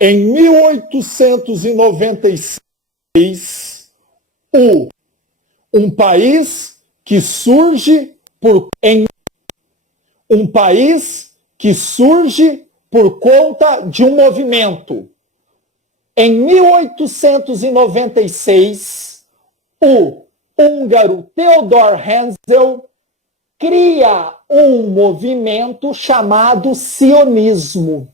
Em 1896, um país que surge por conta de um movimento. Em 1896, o húngaro Theodor Herzl cria um movimento chamado sionismo.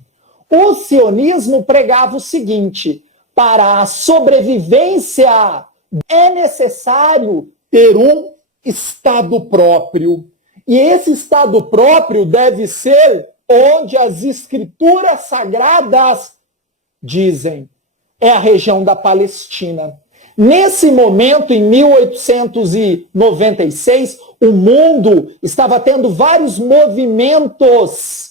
O sionismo pregava o seguinte: para a sobrevivência é necessário ter um Estado próprio. E esse Estado próprio deve ser onde as escrituras sagradas dizem. É a região da Palestina. Nesse momento, em 1896, o mundo estava tendo vários movimentos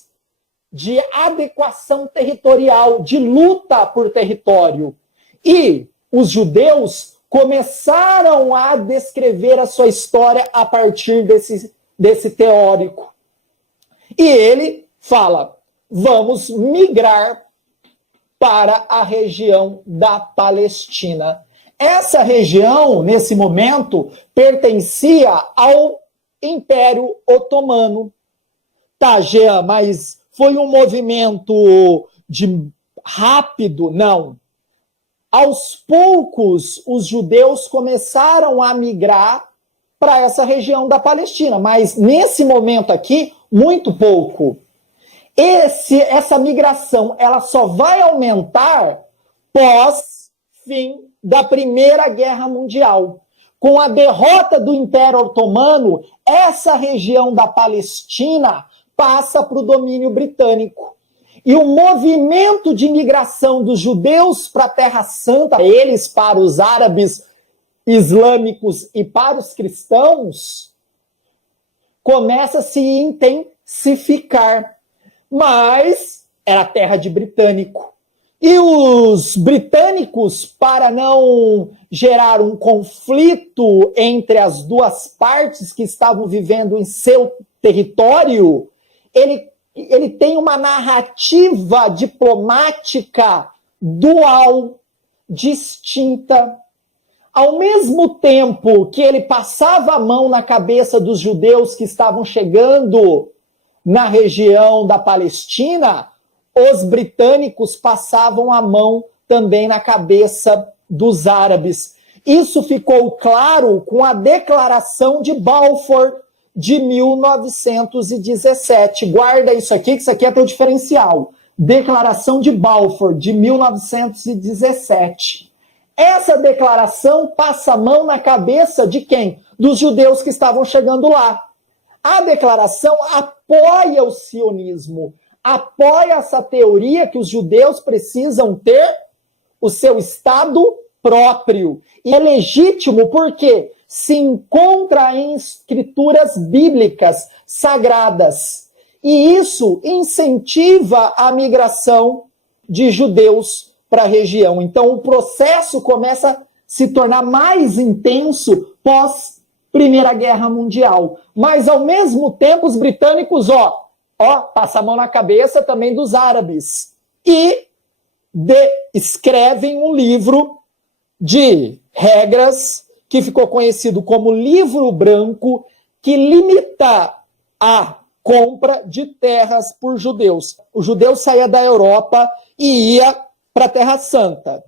de adequação territorial, de luta por território. E os judeus começaram a descrever a sua história a partir desse teórico. E ele fala: vamos migrar para a região da Palestina. Essa região, nesse momento, pertencia ao Império Otomano. Tá, Jean, mas foi um movimento rápido? Não. Aos poucos, os judeus começaram a migrar para essa região da Palestina, mas nesse momento aqui, muito pouco. Essa migração ela só vai aumentar pós-fim da Primeira Guerra Mundial. Com a derrota do Império Otomano, essa região da Palestina passa para o domínio britânico. E o movimento de migração dos judeus para a Terra Santa, eles para os árabes islâmicos e para os cristãos, começa a se intensificar. Mas era terra de britânico. E os britânicos, para não gerar um conflito entre as duas partes que estavam vivendo em seu território, ele tem uma narrativa diplomática dual, distinta. Ao mesmo tempo que ele passava a mão na cabeça dos judeus que estavam chegando na região da Palestina, os britânicos passavam a mão também na cabeça dos árabes. Isso ficou claro com a Declaração de Balfour de 1917. Guarda isso aqui, que isso aqui é teu diferencial. Declaração de Balfour de 1917. Essa declaração passa a mão na cabeça de quem? Dos judeus que estavam chegando lá. A declaração apoia o sionismo, apoia essa teoria que os judeus precisam ter o seu Estado próprio. E é legítimo porque se encontra em escrituras bíblicas sagradas. E isso incentiva a migração de judeus para a região. Então o processo começa a se tornar mais intenso pós Primeira Guerra Mundial. Mas, ao mesmo tempo, os britânicos, passam a mão na cabeça também dos árabes. E escrevem um livro de regras que ficou conhecido como Livro Branco, que limita a compra de terras por judeus. O judeu saía da Europa e ia para a Terra Santa.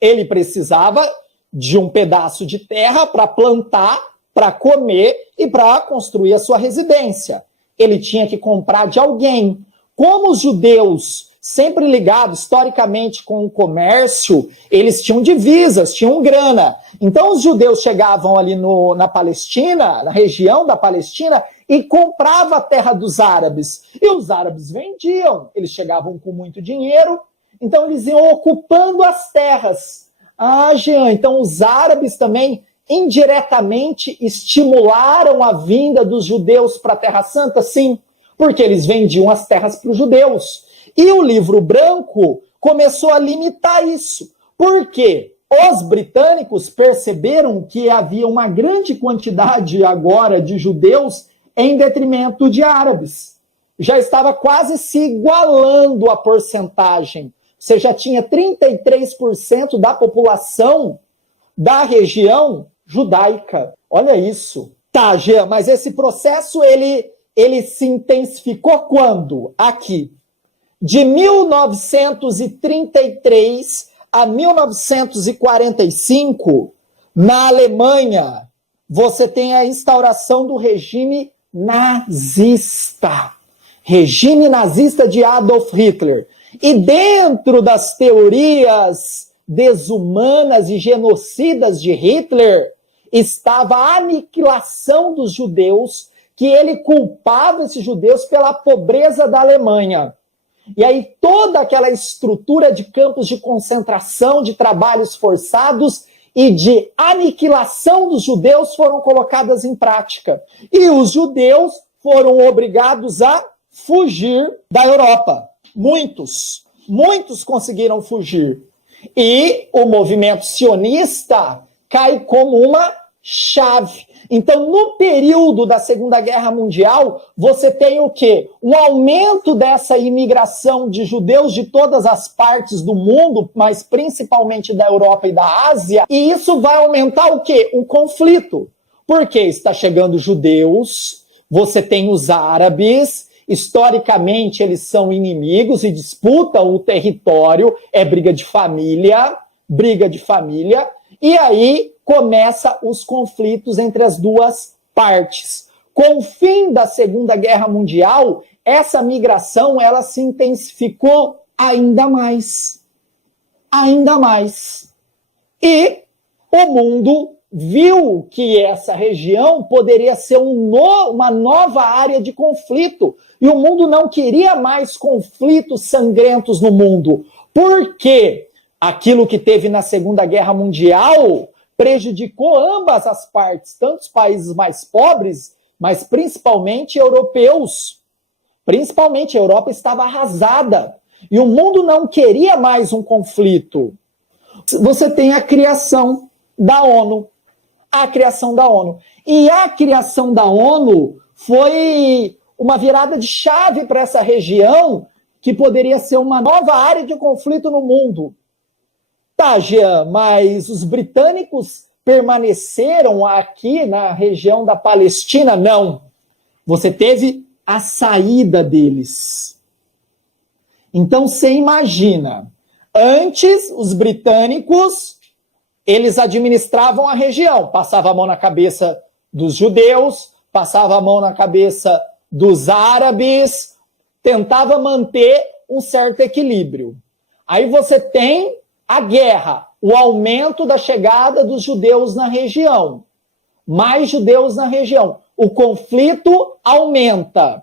Ele precisava de um pedaço de terra para plantar, para comer e para construir a sua residência. Ele tinha que comprar de alguém. Como os judeus, sempre ligados historicamente com o comércio, eles tinham divisas, tinham grana. Então os judeus chegavam ali na Palestina, na região da Palestina, e compravam a terra dos árabes. E os árabes vendiam. Eles chegavam com muito dinheiro, então eles iam ocupando as terras. Ah, Jean, então os árabes também indiretamente estimularam a vinda dos judeus para a Terra Santa? Sim, porque eles vendiam as terras para os judeus. E o Livro Branco começou a limitar isso. Por quê? Os britânicos perceberam que havia uma grande quantidade agora de judeus em detrimento de árabes. Já estava quase se igualando a porcentagem. você já tinha 33% da população da região judaica. Olha isso. Tá, Jean, mas esse processo ele se intensificou quando? Aqui. De 1933 a 1945, na Alemanha, você tem a instauração do regime nazista. Regime nazista de Adolf Hitler. E dentro das teorias desumanas e genocidas de Hitler, estava a aniquilação dos judeus, que ele culpava esses judeus pela pobreza da Alemanha. E aí toda aquela estrutura de campos de concentração, de trabalhos forçados e de aniquilação dos judeus foram colocadas em prática. E os judeus foram obrigados a fugir da Europa. Muitos conseguiram fugir. E o movimento sionista cai como uma chave. Então, no período da Segunda Guerra Mundial, você tem o quê? Um aumento dessa imigração de judeus de todas as partes do mundo, mas principalmente da Europa e da Ásia, e isso vai aumentar o quê? O conflito. Porque está chegando judeus, você tem os árabes, historicamente eles são inimigos e disputam o território, é briga de família, e aí começa os conflitos entre as duas partes. Com o fim da Segunda Guerra Mundial, essa migração ela se intensificou ainda mais. Ainda mais. E o mundo viu que essa região poderia ser uma nova área de conflito. E o mundo não queria mais conflitos sangrentos no mundo. Por quê? Aquilo que teve na Segunda Guerra Mundial prejudicou ambas as partes, tanto os países mais pobres, mas principalmente europeus. Principalmente a Europa estava arrasada. E o mundo não queria mais um conflito. Você tem a criação da ONU. A criação da ONU. E a criação da ONU foi uma virada de chave para essa região que poderia ser uma nova área de conflito no mundo. Tá, Jean, mas os britânicos permaneceram aqui na região da Palestina? Não. Você teve a saída deles. Então, você imagina, antes os britânicos, eles administravam a região, passava a mão na cabeça dos judeus, passava a mão na cabeça dos árabes, tentava manter um certo equilíbrio. Aí você tem a guerra, o aumento da chegada dos judeus na região. Mais judeus na região. O conflito aumenta.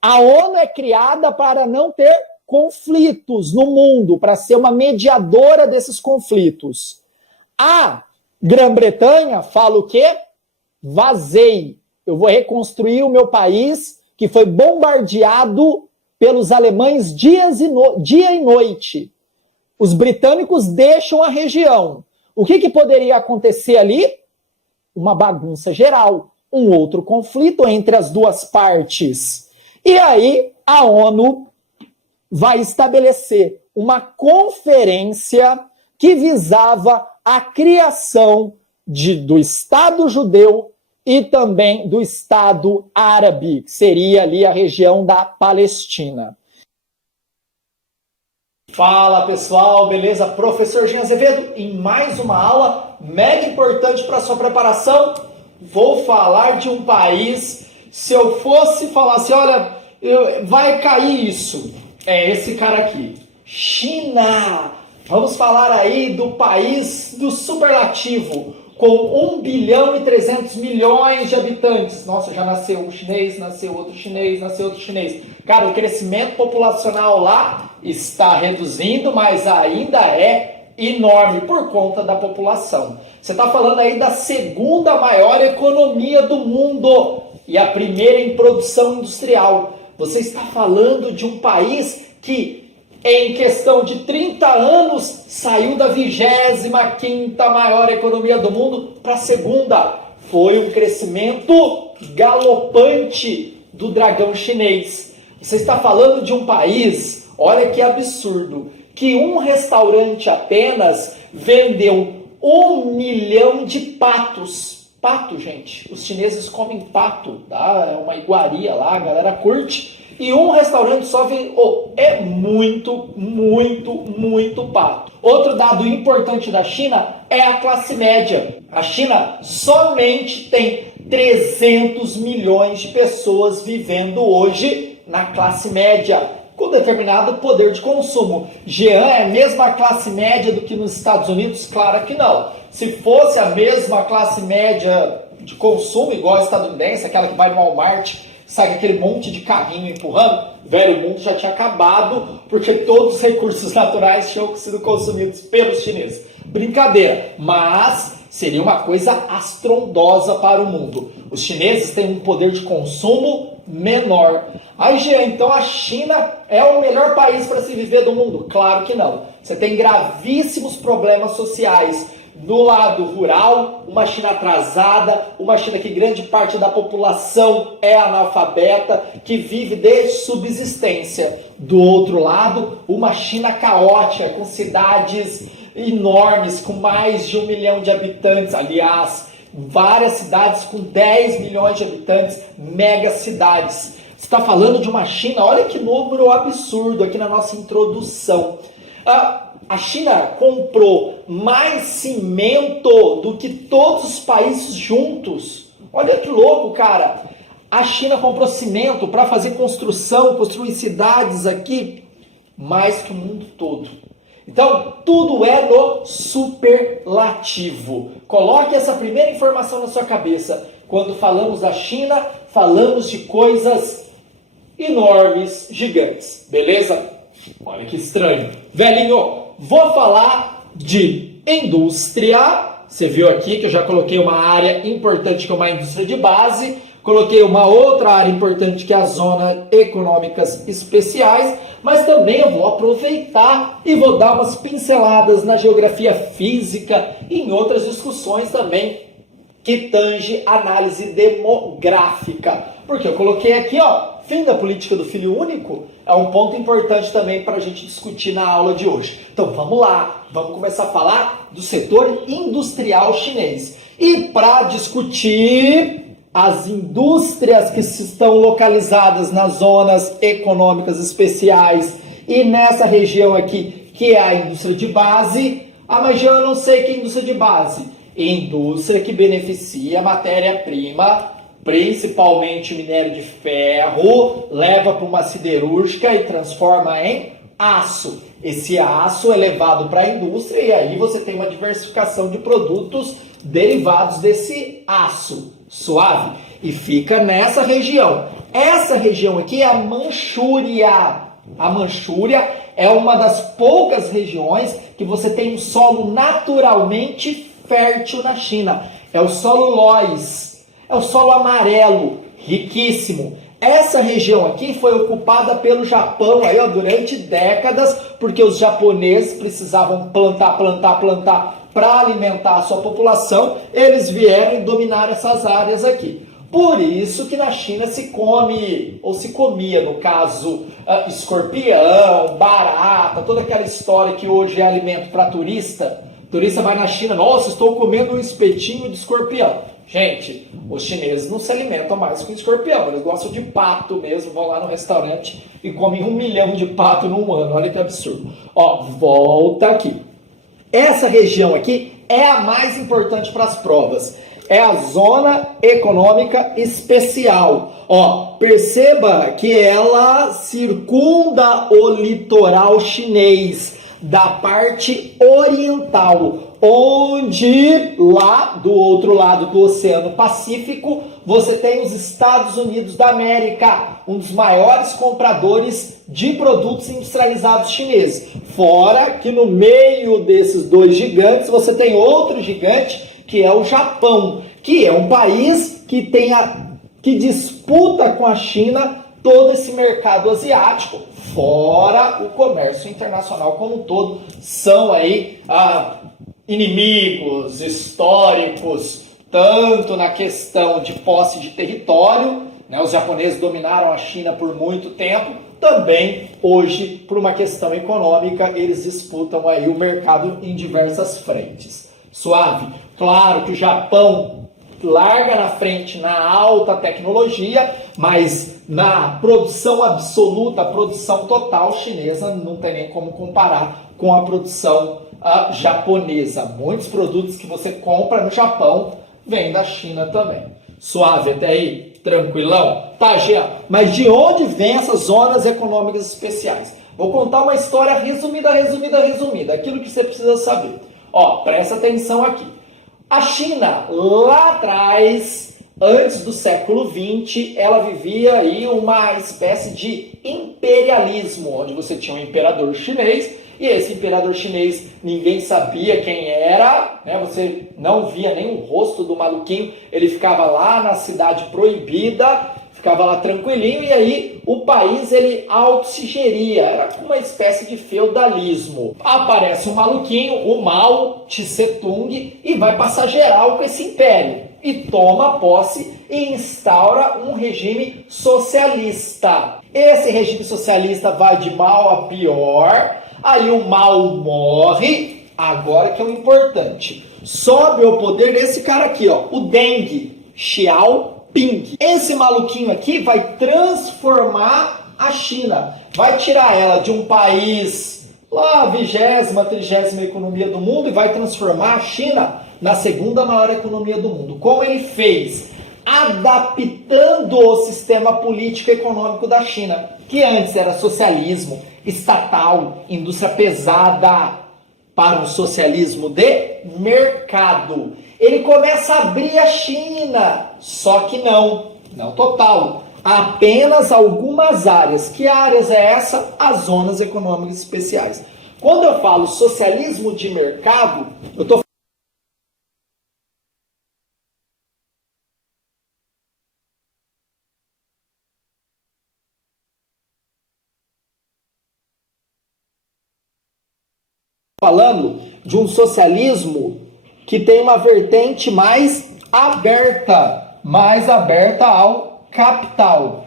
A ONU é criada para não ter conflitos no mundo, para ser uma mediadora desses conflitos. A Grã-Bretanha fala o quê? Vazei. Eu vou reconstruir o meu país que foi bombardeado pelos alemães dia e noite. Os britânicos deixam a região. O que poderia acontecer ali? Uma bagunça geral, um outro conflito entre as duas partes. E aí a ONU vai estabelecer uma conferência que visava a criação do Estado judeu e também do Estado árabe, que seria ali a região da Palestina. Fala pessoal, beleza? Professor Jean Azevedo em mais uma aula mega importante para a sua preparação. Vou falar de um país, se eu fosse falar assim, olha, vai cair isso, é esse cara aqui, China. Vamos falar aí do país do superlativo, com 1 bilhão e 300 milhões de habitantes. Nossa, já nasceu um chinês, nasceu outro chinês, nasceu outro chinês. Cara, o crescimento populacional lá está reduzindo, mas ainda é enorme por conta da população. Você está falando aí da segunda maior economia do mundo e a primeira em produção industrial. Você está falando de um país que, em questão de 30 anos, saiu da 25ª maior economia do mundo para a segunda. Foi um crescimento galopante do dragão chinês. Você está falando de um país, olha que absurdo, que um restaurante apenas vendeu 1 milhão de patos. Pato, gente. Os chineses comem pato, tá? É uma iguaria lá, a galera curte. E um restaurante só vende... é muito, muito, muito pato. Outro dado importante da China é a classe média. A China somente tem 300 milhões de pessoas vivendo hoje na classe média, com determinado poder de consumo. Jean é a mesma classe média do que nos Estados Unidos? Claro que não. Se fosse a mesma classe média de consumo, igual a estadunidense, aquela que vai no Walmart, sai aquele monte de carrinho empurrando, velho, o mundo já tinha acabado, porque todos os recursos naturais tinham sido consumidos pelos chineses. Brincadeira, mas seria uma coisa astrondosa para o mundo. Os chineses têm um poder de consumo menor. Aí, Jean, então a China é o melhor país para se viver do mundo? Claro que não. Você tem gravíssimos problemas sociais. Do lado rural, uma China atrasada, uma China que grande parte da população é analfabeta, que vive de subsistência. Do outro lado, uma China caótica, com cidades enormes, com mais de 1 milhão de habitantes. Aliás, várias cidades com 10 milhões de habitantes, megacidades. Você está falando de uma China, olha que número absurdo aqui na nossa introdução. A China comprou mais cimento do que todos os países juntos. Olha que louco, cara. A China comprou cimento para fazer construção, construir cidades aqui, mais que o mundo todo. Então, tudo é no superlativo. Coloque essa primeira informação na sua cabeça. Quando falamos da China, falamos de coisas enormes, gigantes. Beleza? Olha que estranho. Velhinho, vou falar de indústria. Você viu aqui que eu já coloquei uma área importante que é uma indústria de base. Coloquei uma outra área importante que é a zona econômicas especiais. Mas também eu vou aproveitar e vou dar umas pinceladas na geografia física e em outras discussões também que tange análise demográfica. Porque eu coloquei aqui, fim da política do filho único é um ponto importante também para a gente discutir na aula de hoje. Então vamos lá, vamos começar a falar do setor industrial chinês. E para discutir as indústrias que estão localizadas nas zonas econômicas especiais e nessa região aqui, que é a indústria de base. Mas eu não sei que é indústria de base. Indústria que beneficia matéria-prima, principalmente minério de ferro, leva para uma siderúrgica e transforma em aço. Esse aço é levado para a indústria e aí você tem uma diversificação de produtos derivados desse aço. Suave? E fica nessa região. Essa região aqui é a Manchúria. A Manchúria é uma das poucas regiões que você tem um solo naturalmente fértil na China. É o solo Loess. É o solo amarelo, riquíssimo. Essa região aqui foi ocupada pelo Japão aí, durante décadas, porque os japoneses precisavam plantar para alimentar a sua população. Eles vieram e dominaram essas áreas aqui. Por isso que na China se come, ou se comia, no caso, escorpião, barata, toda aquela história que hoje é alimento para turista. O turista vai na China, nossa, estou comendo um espetinho de escorpião. Gente, os chineses não se alimentam mais com escorpião, eles gostam de pato mesmo, vão lá no restaurante e comem 1 milhão de pato num ano, olha que absurdo. Volta aqui. Essa região aqui é a mais importante para as provas. É a zona econômica especial. Perceba que ela circunda o litoral chinês da parte oriental, onde lá do outro lado do Oceano Pacífico você tem os Estados Unidos da América, um dos maiores compradores de produtos industrializados chineses. Fora que no meio desses dois gigantes você tem outro gigante que é o Japão, que é um país que que disputa com a China todo esse mercado asiático, fora o comércio internacional como um todo. São aí inimigos históricos, tanto na questão de posse de território, né? Os japoneses dominaram a China por muito tempo, também hoje, por uma questão econômica, eles disputam aí o mercado em diversas frentes. Suave. Claro que o Japão larga na frente na alta tecnologia, mas na produção absoluta, a produção total chinesa, não tem nem como comparar com a produção japonesa. Muitos produtos que você compra no Japão vêm da China também. Suave até aí? Tranquilão? Tá, Jean, mas de onde vem essas zonas econômicas especiais? Vou contar uma história resumida, aquilo que você precisa saber. Ó, presta atenção aqui. A China, lá atrás, antes do século XX, ela vivia aí uma espécie de imperialismo, onde você tinha um imperador chinês, e esse imperador chinês ninguém sabia quem era, né? Você não via nem o rosto do maluquinho, ele ficava lá na cidade proibida, ficava lá tranquilinho, e aí o país ele auto se geria, era uma espécie de feudalismo. Aparece um maluquinho, o Mao Tse-tung, e vai passar geral com esse império, e toma posse e instaura um regime socialista. Esse regime socialista vai de mal a pior, aí o Mao morre, agora que é o importante, sobe ao poder desse cara aqui, ó, o Deng Xiaoping. Esse maluquinho aqui vai transformar a China, vai tirar ela de um país lá, 20ª, 30ª economia do mundo, e vai transformar a China na segunda maior economia do mundo. Como ele fez? Adaptando o sistema político e econômico da China, que antes era socialismo estatal, indústria pesada, para um socialismo de mercado. Ele começa a abrir a China, só que não total, apenas algumas áreas. Que áreas é essa? As zonas econômicas especiais. Quando eu falo socialismo de mercado, eu estou falando de um socialismo que tem uma vertente mais aberta ao capital.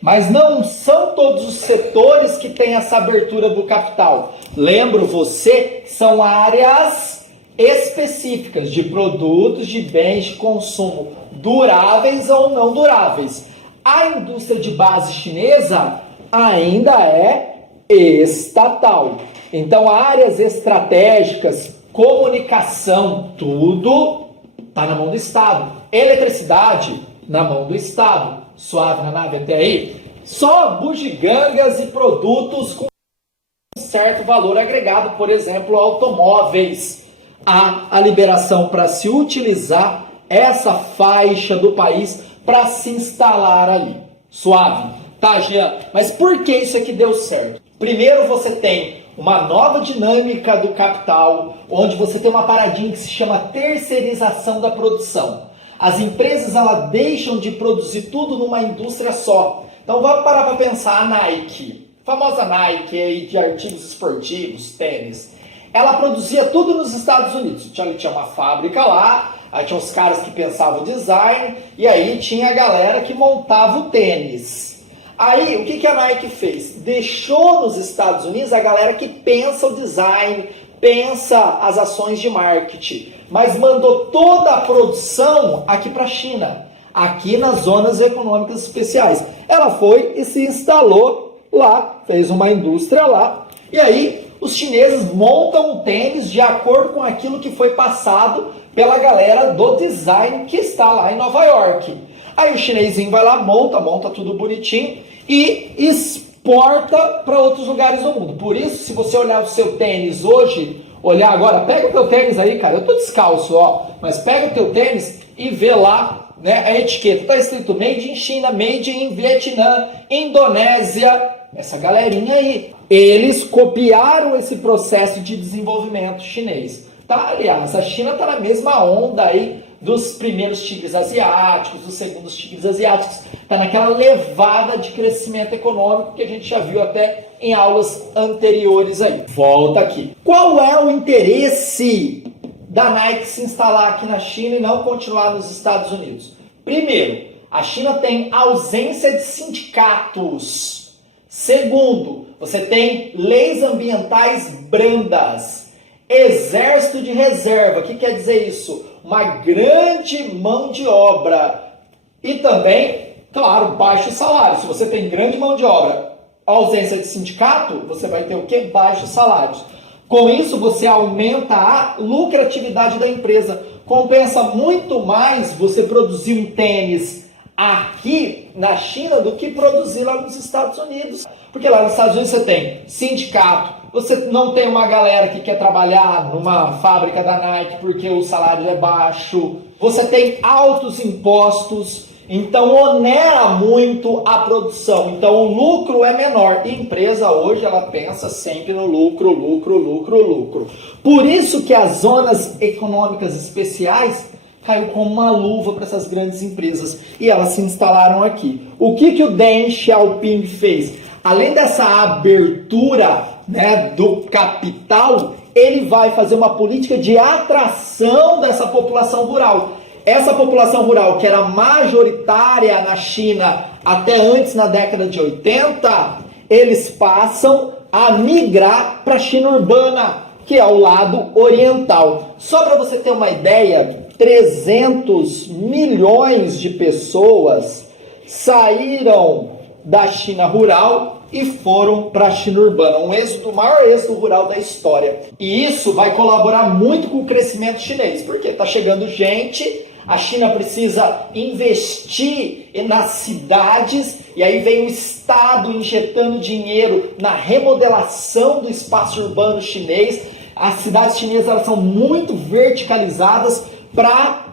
Mas não são todos os setores que têm essa abertura do capital. Lembro você, são áreas específicas de produtos, de bens de consumo, duráveis ou não duráveis. A indústria de base chinesa ainda é estatal. Então, áreas estratégicas, comunicação, tudo está na mão do Estado. Eletricidade, na mão do Estado. Suave na nave até aí? Só bugigangas e produtos com certo valor agregado, por exemplo, automóveis. Há a liberação para se utilizar essa faixa do país para se instalar ali. Suave. Tá, Jean? Mas por que isso aqui deu certo? Primeiro, você tem uma nova dinâmica do capital, onde você tem uma paradinha que se chama terceirização da produção. As empresas elas deixam de produzir tudo numa indústria só. Então vamos parar para pensar a Nike, a famosa Nike aí de artigos esportivos, tênis. Ela produzia tudo nos Estados Unidos. Tinha uma fábrica lá, aí tinha os caras que pensavam design, e aí tinha a galera que montava o tênis. Aí, o que a Nike fez? Deixou nos Estados Unidos a galera que pensa o design, pensa as ações de marketing, mas mandou toda a produção aqui para a China, aqui nas zonas econômicas especiais. Ela foi e se instalou lá, fez uma indústria lá, e aí os chineses montam o tênis de acordo com aquilo que foi passado pela galera do design que está lá em Nova York. Aí o chinesinho vai lá, monta tudo bonitinho e exporta para outros lugares do mundo. Por isso, se você olhar o seu tênis hoje, olhar agora, pega o teu tênis aí, cara, eu tô descalço, ó, mas pega o teu tênis e vê lá, né, a etiqueta. Tá escrito Made in China, Made in Vietnã, Indonésia, essa galerinha aí. Eles copiaram esse processo de desenvolvimento chinês. Tá, aliás, a China tá na mesma onda aí dos primeiros tigres asiáticos, dos segundos tigres asiáticos, está naquela levada de crescimento econômico que a gente já viu até em aulas anteriores aí. Volta aqui. Qual é o interesse da Nike se instalar aqui na China e não continuar nos Estados Unidos? Primeiro, a China tem ausência de sindicatos. Segundo, você tem leis ambientais brandas. Exército de reserva. O que quer dizer isso? Uma grande mão de obra. E também, claro, baixo salário. Se você tem grande mão de obra, ausência de sindicato, você vai ter o quê? Baixos salários. Com isso, você aumenta a lucratividade da empresa. Compensa muito mais você produzir um tênis aqui na China do que produzir lá nos Estados Unidos. Porque lá nos Estados Unidos você tem sindicato, você não tem uma galera que quer trabalhar numa fábrica da Nike porque o salário é baixo, você tem altos impostos, então onera muito a produção, então o lucro é menor. E a empresa hoje ela pensa sempre no lucro, lucro, lucro, lucro. Por isso que as zonas econômicas especiais caiu como uma luva para essas grandes empresas e elas se instalaram aqui. O que o Deng Xiaoping fez? Além dessa abertura, né, do capital, ele vai fazer uma política de atração dessa população rural. Essa população rural, que era majoritária na China até antes, na década de 80, eles passam a migrar para a China urbana, que é o lado oriental. Só para você ter uma ideia, 300 milhões de pessoas saíram da China rural e foram para a China urbana, o maior êxodo rural da história. E isso vai colaborar muito com o crescimento chinês, porque está chegando gente, a China precisa investir nas cidades, e aí vem o Estado injetando dinheiro na remodelação do espaço urbano chinês. As cidades chinesas elas são muito verticalizadas para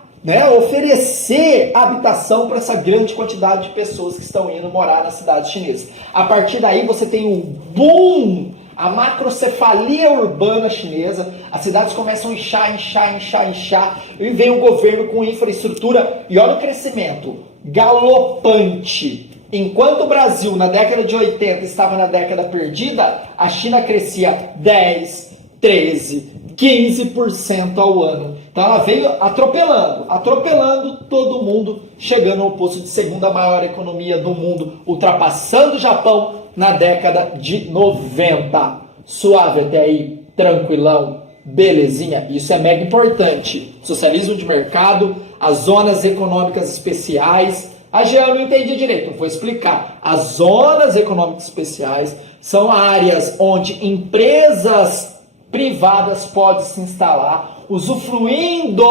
oferecer habitação para essa grande quantidade de pessoas que estão indo morar nas cidades chinesas. A partir daí você tem um boom, a macrocefalia urbana chinesa, as cidades começam a inchar, e vem o governo com infraestrutura, e olha o crescimento galopante. Enquanto o Brasil, na década de 80, estava na década perdida, a China crescia 10, 13, 15% ao ano. Então ela veio atropelando todo mundo, chegando ao posto de segunda maior economia do mundo, ultrapassando o Japão na década de 90. Suave até aí, tranquilão, belezinha? Isso é mega importante. Socialismo de mercado, as zonas econômicas especiais. A Jean, eu não entendi direito, vou explicar. As zonas econômicas especiais são áreas onde empresas privadas podem se instalar, usufruindo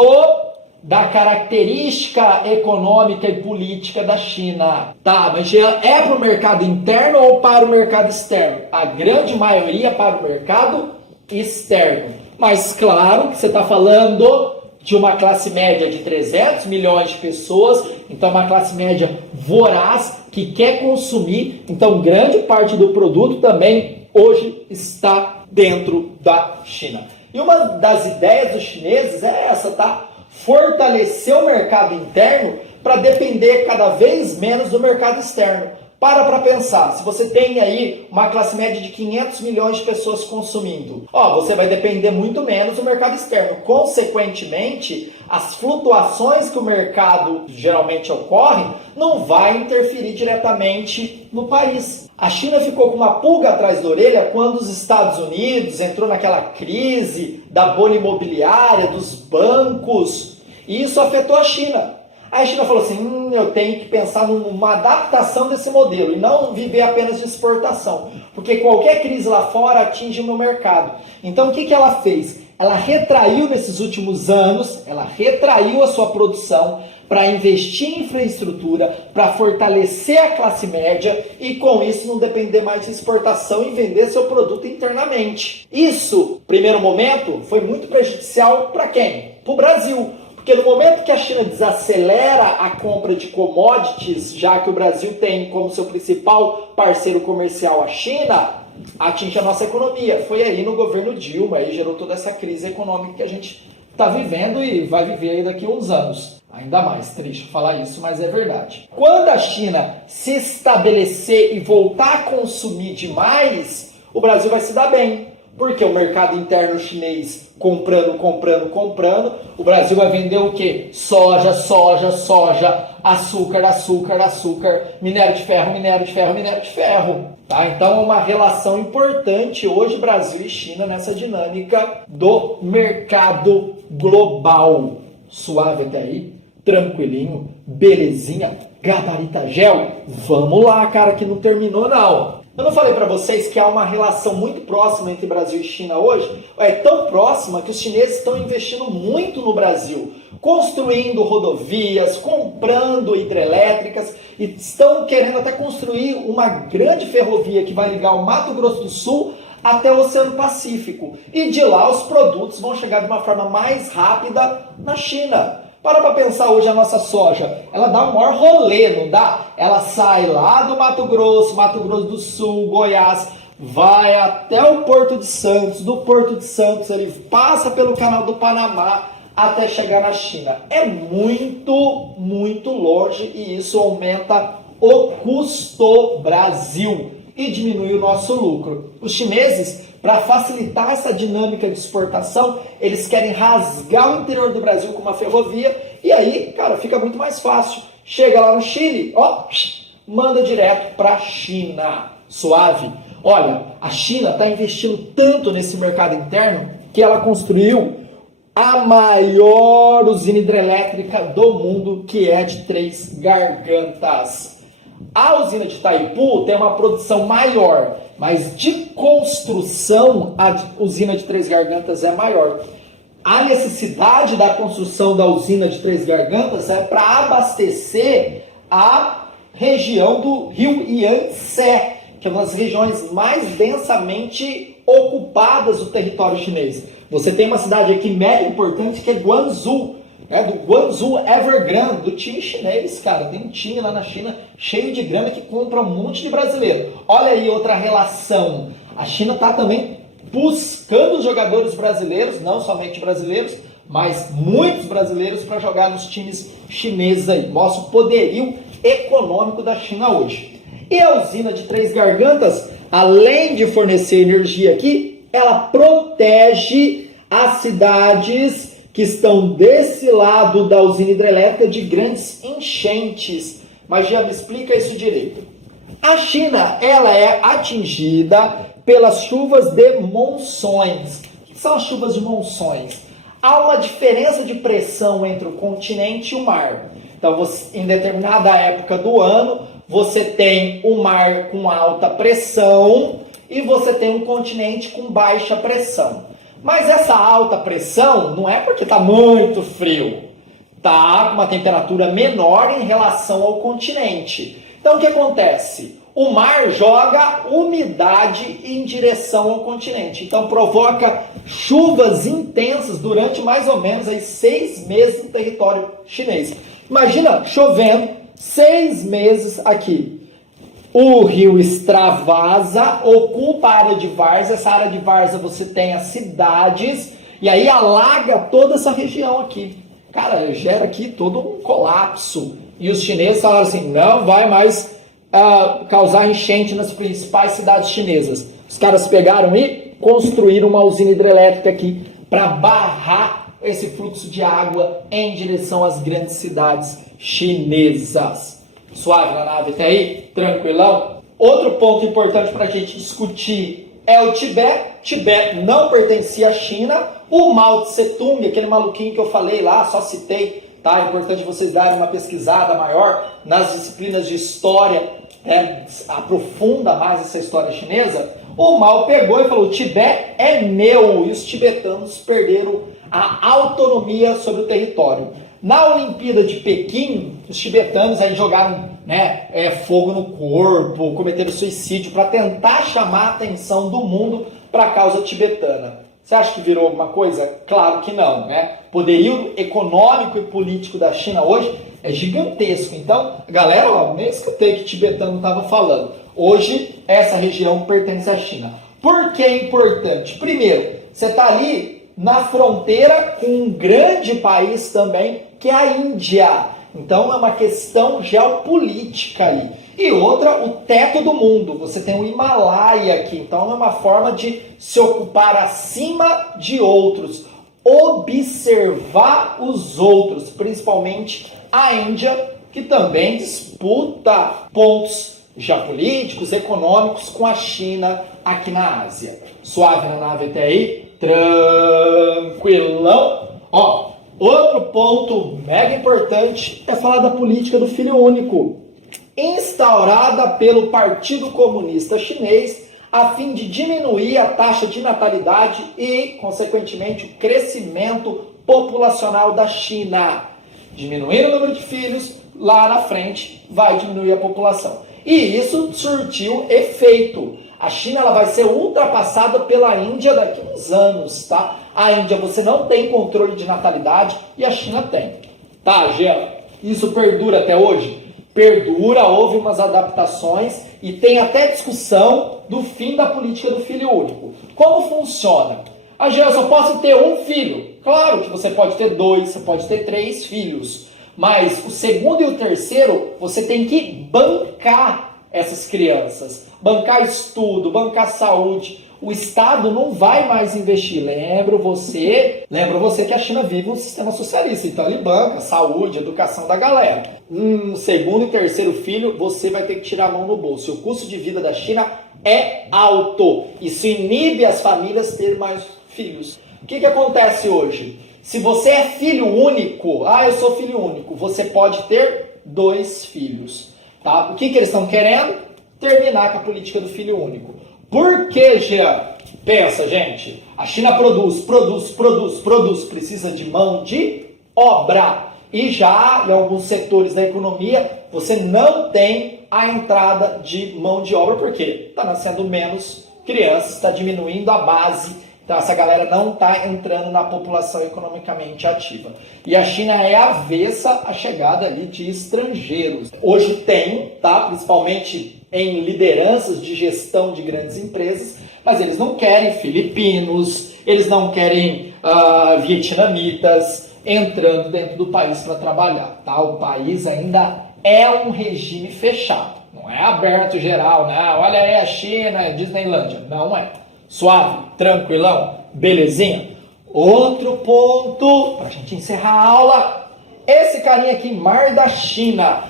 da característica econômica e política da China. Tá, mas é para o mercado interno ou para o mercado externo? A grande maioria é para o mercado externo. Mas claro que você está falando de uma classe média de 300 milhões de pessoas, então uma classe média voraz que quer consumir, então grande parte do produto também hoje está dentro da China. E uma das ideias dos chineses é essa, tá? Fortalecer o mercado interno para depender cada vez menos do mercado externo. Para pensar, se você tem aí uma classe média de 500 milhões de pessoas consumindo, você vai depender muito menos do mercado externo. Consequentemente, as flutuações que o mercado geralmente ocorrem não vai interferir diretamente no país. A China ficou com uma pulga atrás da orelha quando os Estados Unidos entrou naquela crise da bolha imobiliária, dos bancos, e isso afetou a China. Aí a China falou assim, eu tenho que pensar numa adaptação desse modelo e não viver apenas de exportação, porque qualquer crise lá fora atinge o meu mercado. Então o que ela fez? Ela retraiu nesses últimos anos, ela retraiu a sua produção para investir em infraestrutura, para fortalecer a classe média e com isso não depender mais de exportação e vender seu produto internamente. Isso, primeiro momento, foi muito prejudicial para quem? Para o Brasil. Porque no momento que a China desacelera a compra de commodities, já que o Brasil tem como seu principal parceiro comercial a China, atinge a nossa economia. Foi aí no governo Dilma, aí gerou toda essa crise econômica que a gente está vivendo e vai viver aí daqui a uns anos. Ainda mais triste falar isso, mas é verdade. Quando a China se estabelecer e voltar a consumir demais, o Brasil vai se dar bem. Porque o mercado interno chinês comprando, o Brasil vai vender o quê? Soja, açúcar, minério de ferro. Tá? Então é uma relação importante hoje Brasil e China nessa dinâmica do mercado global. Suave até aí? Tranquilinho? Belezinha? Gabarita gel? Vamos lá, cara, que não terminou não. Eu não falei para vocês que há uma relação muito próxima entre Brasil e China hoje? É tão próxima que os chineses estão investindo muito no Brasil, construindo rodovias, comprando hidrelétricas e estão querendo até construir uma grande ferrovia que vai ligar o Mato Grosso do Sul até o Oceano Pacífico. E de lá os produtos vão chegar de uma forma mais rápida na China. Para pensar hoje a nossa soja, ela dá um maior rolê, não dá? Ela sai lá do Mato Grosso do Sul, Goiás, vai até o Porto de Santos, do Porto de Santos ele passa pelo Canal do Panamá até chegar na China. É muito, muito longe e isso aumenta o custo Brasil e diminui o nosso lucro. Os chineses, para facilitar essa dinâmica de exportação, eles querem rasgar o interior do Brasil com uma ferrovia e aí, cara, fica muito mais fácil. Chega lá no Chile, ó, manda direto para a China. Suave. Olha, a China está investindo tanto nesse mercado interno que ela construiu a maior usina hidrelétrica do mundo, que é de Três Gargantas. A usina de Itaipu tem uma produção maior, mas de construção a usina de Três Gargantas é maior. A necessidade da construção da usina de Três Gargantas é para abastecer a região do rio Yangtze, que é uma das regiões mais densamente ocupadas do território chinês. Você tem uma cidade aqui mega importante que é Guangzhou, do Guangzhou Evergrande, do time chinês, cara. Tem um time lá na China cheio de grana que compra um monte de brasileiro. Olha aí outra relação. A China está também buscando jogadores brasileiros, não somente brasileiros, mas muitos brasileiros para jogar nos times chineses aí. Mostra o poderio econômico da China hoje. E a usina de Três Gargantas, além de fornecer energia aqui, ela protege as cidades que estão desse lado da usina hidrelétrica de grandes enchentes. Mas já me explica isso direito. A China, ela é atingida pelas chuvas de monções. O que são as chuvas de monções? Há uma diferença de pressão entre o continente e o mar. Então, você, em determinada época do ano, você tem o mar com alta pressão e você tem um continente com baixa pressão. Mas essa alta pressão não é porque está muito frio, está com uma temperatura menor em relação ao continente. Então o que acontece? O mar joga umidade em direção ao continente. Então provoca chuvas intensas durante mais ou menos aí 6 meses no território chinês. Imagina chovendo 6 meses aqui. O rio extravasa, ocupa a área de várzea. Essa área de várzea você tem as cidades e aí alaga toda essa região aqui. Cara, gera aqui todo um colapso. E os chineses falaram assim, não vai mais causar enchente nas principais cidades chinesas. Os caras pegaram e construíram uma usina hidrelétrica aqui para barrar esse fluxo de água em direção às grandes cidades chinesas. Suave na nave até aí? Tranquilão? Outro ponto importante para a gente discutir é o Tibete. Tibete não pertencia à China. O Mao Tse Tung, aquele maluquinho que eu falei lá, só citei, tá? É importante vocês darem uma pesquisada maior nas disciplinas de história, aprofunda mais essa história chinesa. O Mao pegou e falou, o Tibete é meu, e os tibetanos perderam a autonomia sobre o território. Na Olimpíada de Pequim, os tibetanos aí jogaram fogo no corpo, cometeram suicídio para tentar chamar a atenção do mundo para a causa tibetana. Você acha que virou alguma coisa? Claro que não, né? O poderio econômico e político da China hoje é gigantesco. Então, galera, nem escutei que tibetano estava falando. Hoje, essa região pertence à China. Por que é importante? Primeiro, você está ali na fronteira com um grande país também, que é a Índia. Então é uma questão geopolítica ali. E outra, o teto do mundo. Você tem o Himalaia aqui, então é uma forma de se ocupar acima de outros, observar os outros, principalmente a Índia, que também disputa pontos geopolíticos, econômicos com a China aqui na Ásia. Suave na nave até aí? Tranquilão? Ó, outro ponto mega importante é falar da política do filho único, instaurada pelo Partido Comunista Chinês a fim de diminuir a taxa de natalidade e, consequentemente, o crescimento populacional da China. Diminuindo o número de filhos, lá na frente vai diminuir a população. E isso surtiu efeito. A China ela vai ser ultrapassada pela Índia daqui a uns anos, tá? A Índia você não tem controle de natalidade e a China tem. Tá, Jean? Isso perdura até hoje? Perdura, houve umas adaptações e tem até discussão do fim da política do filho único. Como funciona? Ah, Jean, eu só posso ter um filho. Claro que você pode ter 2, você pode ter 3 filhos. Mas o segundo e o terceiro, você tem que bancar essas crianças. Bancar estudo, bancar saúde. O Estado não vai mais investir. Lembro você que a China vive um sistema socialista. Então ele banca saúde, educação da galera. Segundo e terceiro filho, você vai ter que tirar a mão no bolso. E o custo de vida da China é alto. Isso inibe as famílias ter mais filhos. O que acontece hoje? Se você é filho único, eu sou filho único, você pode ter 2 filhos. Tá? O que eles estão querendo? Terminar com a política do filho único. Por que, Jean? Pensa, gente, a China produz, precisa de mão de obra. E já em alguns setores da economia, você não tem a entrada de mão de obra, porque está nascendo menos crianças, está diminuindo a base. Então essa galera não está entrando na população economicamente ativa. E a China é avessa à chegada ali de estrangeiros. Hoje tem, tá? Principalmente em lideranças de gestão de grandes empresas, mas eles não querem filipinos, eles não querem vietnamitas entrando dentro do país para trabalhar. Tá? O país ainda é um regime fechado. Não é aberto geral, né? Olha aí a China, é Disneylândia. Não é. Suave, tranquilão, belezinha? Outro ponto, para a gente encerrar a aula, esse carinha aqui, Mar da China.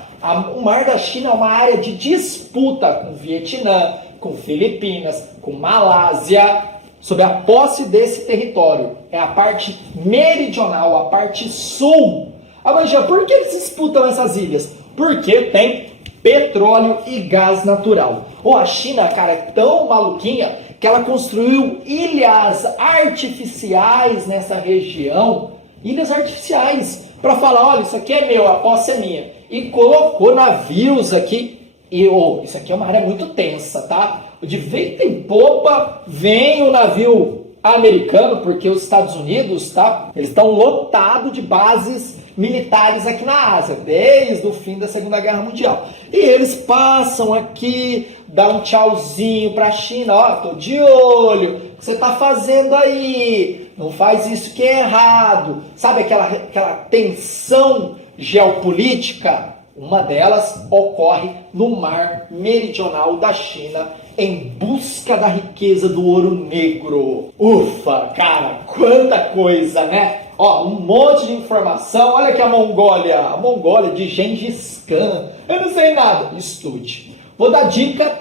O Mar da China é uma área de disputa com o Vietnã, com Filipinas, com Malásia, sobre a posse desse território. É a parte meridional, a parte sul. Mas já, por que eles disputam essas ilhas? Porque tem petróleo e gás natural. A China, cara, é tão maluquinha que ela construiu ilhas artificiais nessa região, ilhas artificiais, para falar, olha, isso aqui é meu, a posse é minha. E colocou navios aqui, e isso aqui é uma área muito tensa, tá? De vento em popa vem o navio americano, porque os Estados Unidos, tá? Eles estão lotados de bases militares aqui na Ásia, desde o fim da Segunda Guerra Mundial. E eles passam aqui, dão um tchauzinho para a China, tô de olho, o que você tá fazendo aí? Não faz isso que é errado. Sabe aquela tensão geopolítica? Uma delas ocorre no mar meridional da China, em busca da riqueza do ouro negro. Ufa, cara, quanta coisa, né? Um monte de informação. Olha aqui a Mongólia de Gengis Khan. Eu não sei nada. Estude. Vou dar dica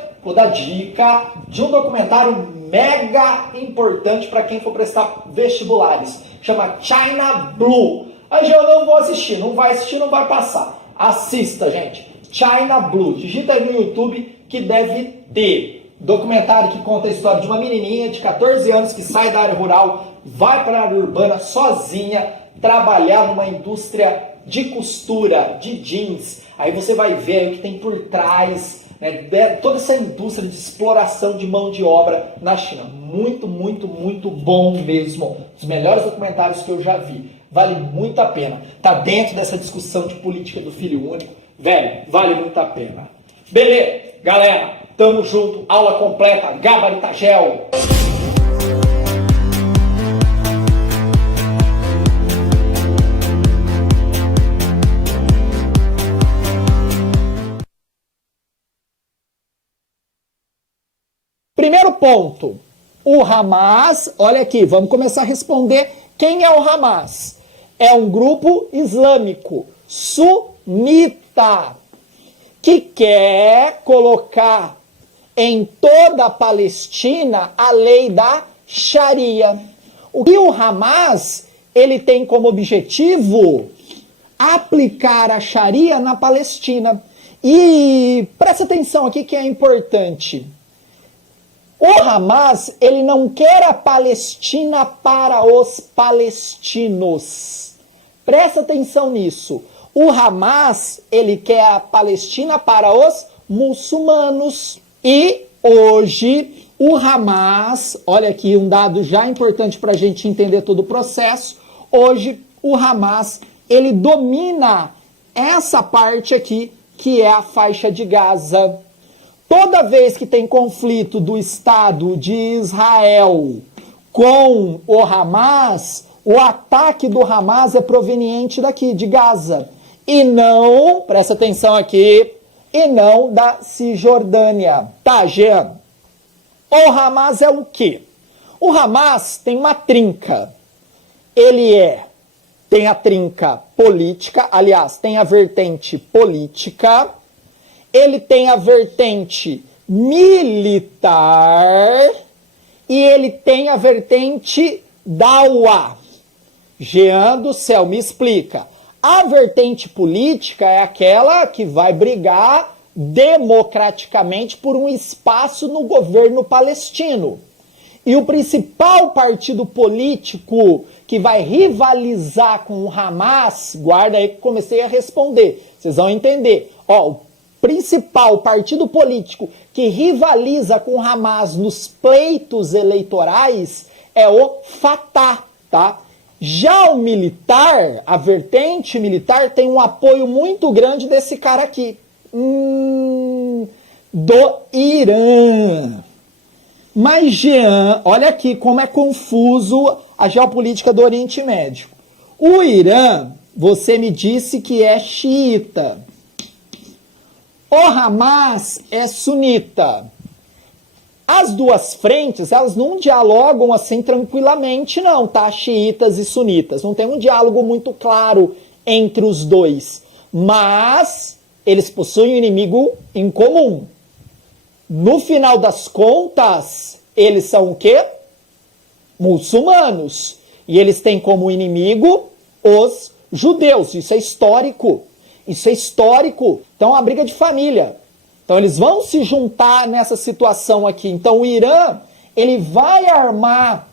de um documentário mega importante para quem for prestar vestibulares. Chama China Blue. Aí eu não vou assistir, não vai assistir, não vai passar. Assista, gente. China Blue. Digita aí no YouTube que deve ter. Documentário que conta a história de uma menininha de 14 anos que sai da área rural, vai para a área urbana sozinha, trabalhar numa indústria de costura, de jeans. Aí você vai ver o que tem por trás, né, toda essa indústria de exploração de mão de obra na China. Muito, muito, muito bom mesmo. Os melhores documentários que eu já vi. Vale muito a pena. Tá dentro dessa discussão de política do filho único. Velho, vale muito a pena. Beleza, galera. Tamo junto. Aula completa. Gabaritagel. Primeiro ponto, o Hamas, olha aqui, vamos começar a responder quem é o Hamas. É um grupo islâmico, sunita, que quer colocar em toda a Palestina a lei da Sharia. O que o Hamas, ele tem como objetivo aplicar a Sharia na Palestina. E presta atenção aqui que é importante. O Hamas, ele não quer a Palestina para os palestinos. Presta atenção nisso. O Hamas, ele quer a Palestina para os muçulmanos. E hoje, o Hamas, olha aqui um dado já importante para a gente entender todo o processo. Hoje, o Hamas, ele domina essa parte aqui, que é a faixa de Gaza. Toda vez que tem conflito do Estado de Israel com o Hamas, o ataque do Hamas é proveniente daqui, de Gaza. E não, presta atenção aqui, e não da Cisjordânia. Tá, Jean? O Hamas é o quê? O Hamas tem uma trinca. Tem a trinca política, aliás, tem a vertente política, ele tem a vertente militar e ele tem a vertente dawa. Jean do céu, me explica. A vertente política é aquela que vai brigar democraticamente por um espaço no governo palestino. E o principal partido político que vai rivalizar com o Hamas, guarda aí que comecei a responder, vocês vão entender. O principal partido político que rivaliza com o Hamas nos pleitos eleitorais é o Fatah, tá? Já o militar, a vertente militar, tem um apoio muito grande desse cara aqui, do Irã. Mas, Jean, olha aqui como é confuso a geopolítica do Oriente Médio. O Irã, você me disse que é xiita. O Hamas é sunita. As duas frentes, elas não dialogam assim tranquilamente, não, tá? Xiitas e sunitas. Não tem um diálogo muito claro entre os dois. Mas eles possuem um inimigo em comum. No final das contas, eles são o quê? Muçulmanos. E eles têm como inimigo os judeus. Isso é histórico. Isso é histórico. Então é uma briga de família. Então eles vão se juntar nessa situação aqui. Então o Irã, ele vai armar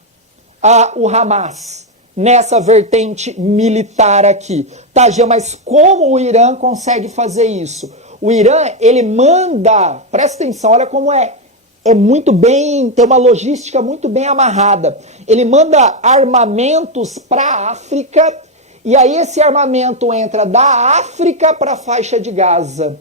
o Hamas nessa vertente militar aqui. Tá, Jean, mas como o Irã consegue fazer isso? O Irã, ele manda, presta atenção, olha como é muito bem, tem uma logística muito bem amarrada. Ele manda armamentos para a África, e aí esse armamento entra da África para a faixa de Gaza.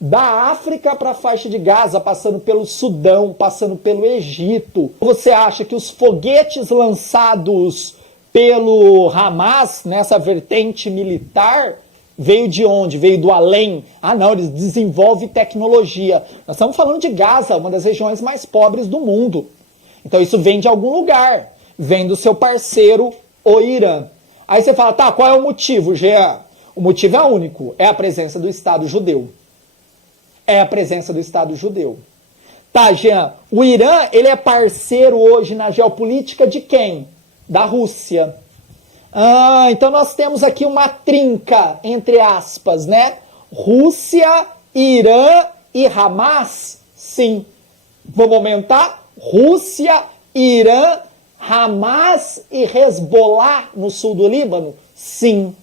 Da África para a faixa de Gaza, passando pelo Sudão, passando pelo Egito. Você acha que os foguetes lançados pelo Hamas, nessa vertente militar, veio de onde? Veio do além? Ah, não, eles desenvolvem tecnologia. Nós estamos falando de Gaza, uma das regiões mais pobres do mundo. Então isso vem de algum lugar. Vem do seu parceiro, o Irã. Aí você fala, tá, qual é o motivo, Jean? O motivo é único, é a presença do Estado judeu. É a presença do Estado judeu. Tá, Jean, o Irã, ele é parceiro hoje na geopolítica de quem? Da Rússia. Então nós temos aqui uma trinca, entre aspas, né? Rússia, Irã e Hamas? Sim. Vamos aumentar? Rússia, Irã, Hamas e Hezbollah no sul do Líbano? Sim.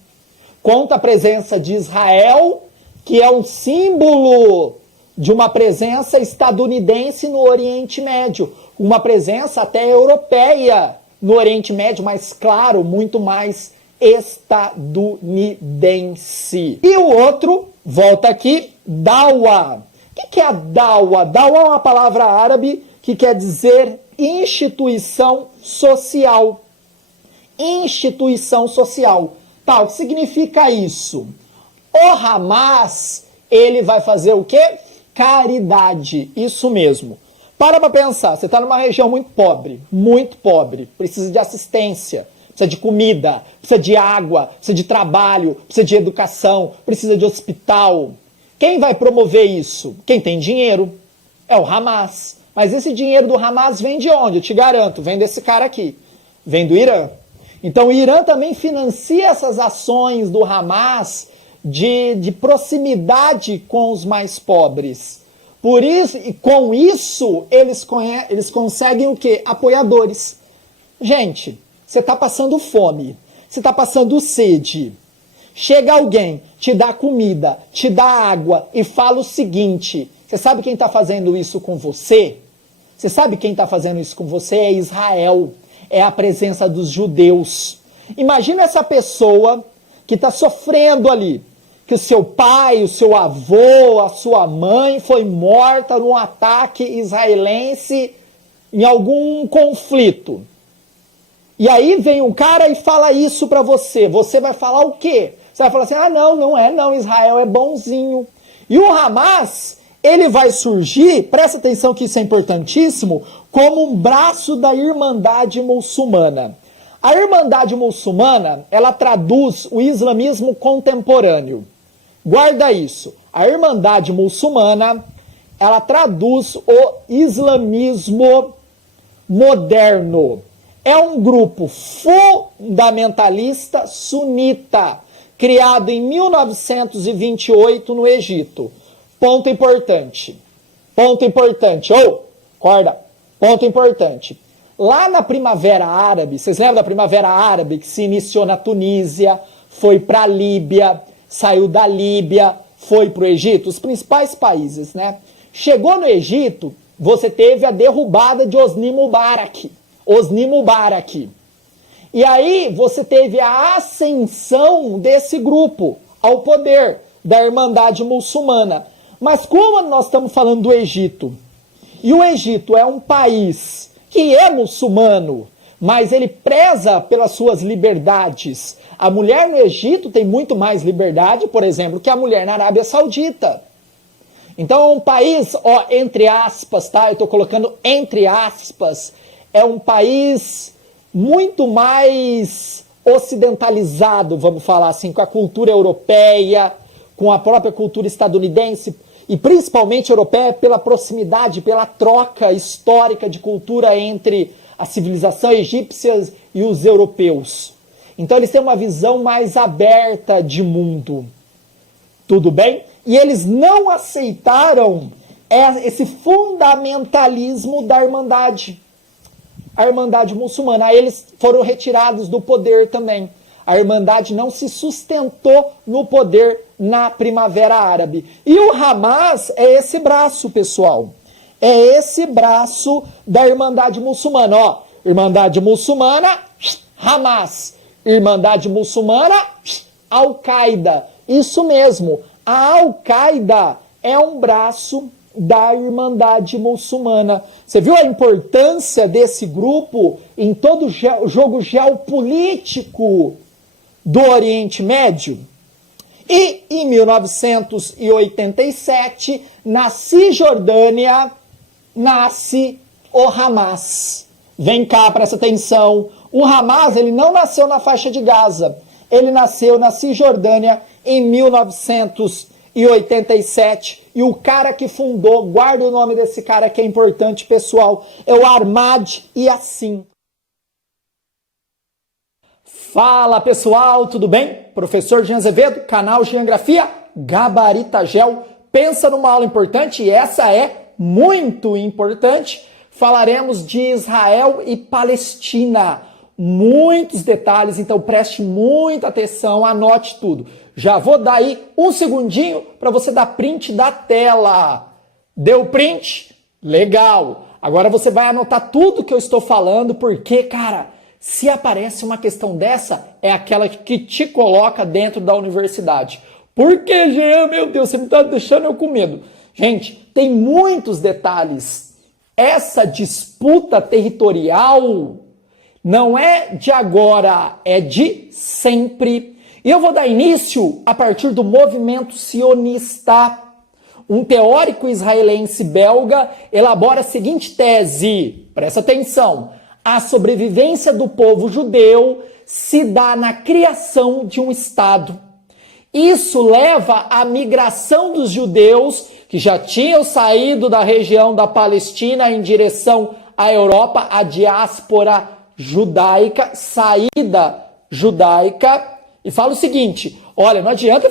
Conta a presença de Israel, que é um símbolo de uma presença estadunidense no Oriente Médio. Uma presença até europeia no Oriente Médio, mas claro, muito mais estadunidense. E o outro, volta aqui, dawa. O que é a dawa? Dawa é uma palavra árabe que quer dizer instituição social. Instituição social. Tá, o que significa isso? O Hamas, ele vai fazer o quê? Caridade, isso mesmo. Para pensar, você está numa região muito pobre, precisa de assistência, precisa de comida, precisa de água, precisa de trabalho, precisa de educação, precisa de hospital. Quem vai promover isso? Quem tem dinheiro. É o Hamas. Mas esse dinheiro do Hamas vem de onde? Eu te garanto, vem desse cara aqui. Vem do Irã. Então o Irã também financia essas ações do Hamas de proximidade com os mais pobres. Por isso, e com isso, eles conseguem o quê? Apoiadores. Gente, você está passando fome, você está passando sede. Chega alguém, te dá comida, te dá água e fala o seguinte: você sabe quem está fazendo isso com você? Você sabe quem está fazendo isso com você? É Israel. É a presença dos judeus. Imagina essa pessoa que está sofrendo ali, que o seu pai, o seu avô, a sua mãe foi morta num ataque israelense em algum conflito. E aí vem um cara e fala isso para você. Você vai falar o quê? Você vai falar assim: ah, não, Israel é bonzinho. E o Hamas, ele vai surgir, presta atenção que isso é importantíssimo, como um braço da Irmandade Muçulmana. A Irmandade Muçulmana, ela traduz o islamismo contemporâneo. Guarda isso. A Irmandade Muçulmana, ela traduz o islamismo moderno. É um grupo fundamentalista sunita, criado em 1928 no Egito. Ponto importante. Ponto importante. Acorda. Ponto importante. Lá na Primavera Árabe, vocês lembram da Primavera Árabe que se iniciou na Tunísia, foi para a Líbia, saiu da Líbia, foi para o Egito, os principais países, né? Chegou no Egito, você teve a derrubada de Hosni Mubarak. E aí você teve a ascensão desse grupo ao poder da Irmandade Muçulmana. Mas como nós estamos falando do Egito, e o Egito é um país que é muçulmano, mas ele preza pelas suas liberdades. A mulher no Egito tem muito mais liberdade, por exemplo, que a mulher na Arábia Saudita. Então é um país, entre aspas, tá? Eu estou colocando entre aspas, é um país muito mais ocidentalizado, vamos falar assim, com a cultura europeia, com a própria cultura estadunidense, e principalmente europeia pela proximidade, pela troca histórica de cultura entre a civilização egípcia e os europeus. Então eles têm uma visão mais aberta de mundo. Tudo bem? E eles não aceitaram esse fundamentalismo da Irmandade. A Irmandade Muçulmana. Aí eles foram retirados do poder também. A Irmandade não se sustentou no poder na Primavera Árabe. E o Hamas é esse braço, pessoal. É esse braço da Irmandade Muçulmana. Irmandade Muçulmana, Hamas. Irmandade Muçulmana, Al-Qaeda. Isso mesmo. A Al-Qaeda é um braço da Irmandade Muçulmana. Você viu a importância desse grupo em todo o jogo geopolítico do Oriente Médio? E em 1987, na Cisjordânia, nasce o Hamas. Vem cá, presta atenção. O Hamas, ele não nasceu na faixa de Gaza. Ele nasceu na Cisjordânia em 1987. E o cara que fundou, guarda o nome desse cara que é importante, pessoal, é o Ahmad Yassin. Fala, pessoal, tudo bem? Professor Jean Azevedo, canal Geografia Gabarita Gel. Pensa numa aula importante, e essa é muito importante. Falaremos de Israel e Palestina. Muitos detalhes, então preste muita atenção, anote tudo. Já vou dar aí um segundinho para você dar print da tela. Deu print? Legal. Agora você vai anotar tudo que eu estou falando, porque, cara, se aparece uma questão dessa, é aquela que te coloca dentro da universidade. Por que, Jean? Meu Deus, você me está deixando eu com medo. Gente, tem muitos detalhes. Essa disputa territorial não é de agora, é de sempre. E eu vou dar início a partir do movimento sionista. Um teórico israelense belga elabora a seguinte tese, presta atenção: a sobrevivência do povo judeu se dá na criação de um Estado. Isso leva à migração dos judeus que já tinham saído da região da Palestina em direção à Europa, a diáspora judaica, saída judaica, e fala o seguinte: olha, não adianta